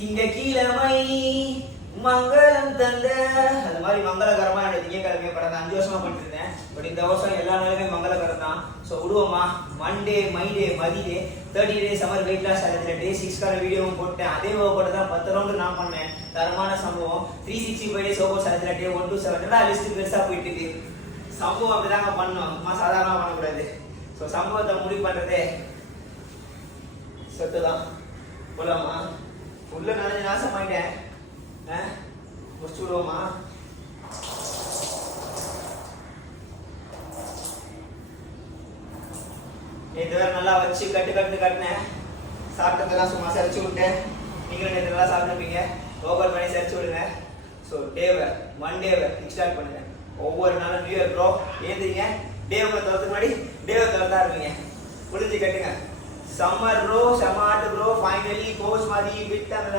திங்கக்கிழமை மங்களம் தந்த அந்த மாதிரி மங்களகரமா என்னோட திங்கக்கிழமையை படம் 5 வருஷமா பண்ணிட்டு இருந்தேன். பட் இந்த வருஷம் எல்லா நாளுமே மங்களகரம் தான். ஸோ விடுவோமா, மண்டே மைடே மதிடே 30 days சம்மர் வெயிட் லாஸ் சேலஞ்சில் டே 6க்கான வீடியோவும் போட்டேன். அதே போட்டு தான் 10 ரவுண்டு நான் பண்ணேன். தரமான சம்பவம். 365 days ஓவர் சேலஞ்சில் டே 1 to 7 லிஸ்ட் பெருசாக போயிட்டு இருக்கு. சம்பவம் அப்படிதாங்க பண்ணணும், சும்மா சாதாரணமாக பண்ணக்கூடாது. ஸோ சம்பவத்தை முடிவு பண்ணுறதே சொத்து தான். போலாமா, உள்ள நினைஞ்சு நாசமாயிட்டேன். முடிச்சு விடுவோமா? நேற்று வேற நல்லா வச்சு கட்டினேன். சாப்பிட்டதெல்லாம் சும்மா சரிச்சு விட்டேன். நீங்களும் நேற்று நல்லா சாப்பிட்டுருப்பீங்க. ஓவர் பண்ணி சரிச்சு விடுங்க. ஸோ டேவை மண்டேவை ஸ்டார்ட் பண்ணுங்க. ஒவ்வொரு நாளும் நியூ இயர் ப்ரோ ஏந்திரிங்க. டேவை தவிர்த்து முன்னாடி டேவை தவிர்த்தா இருப்பீங்க. புரிஞ்சு கட்டுங்க. Summer bro, smart bro, finally coach மாதிரி விட்டாங்க.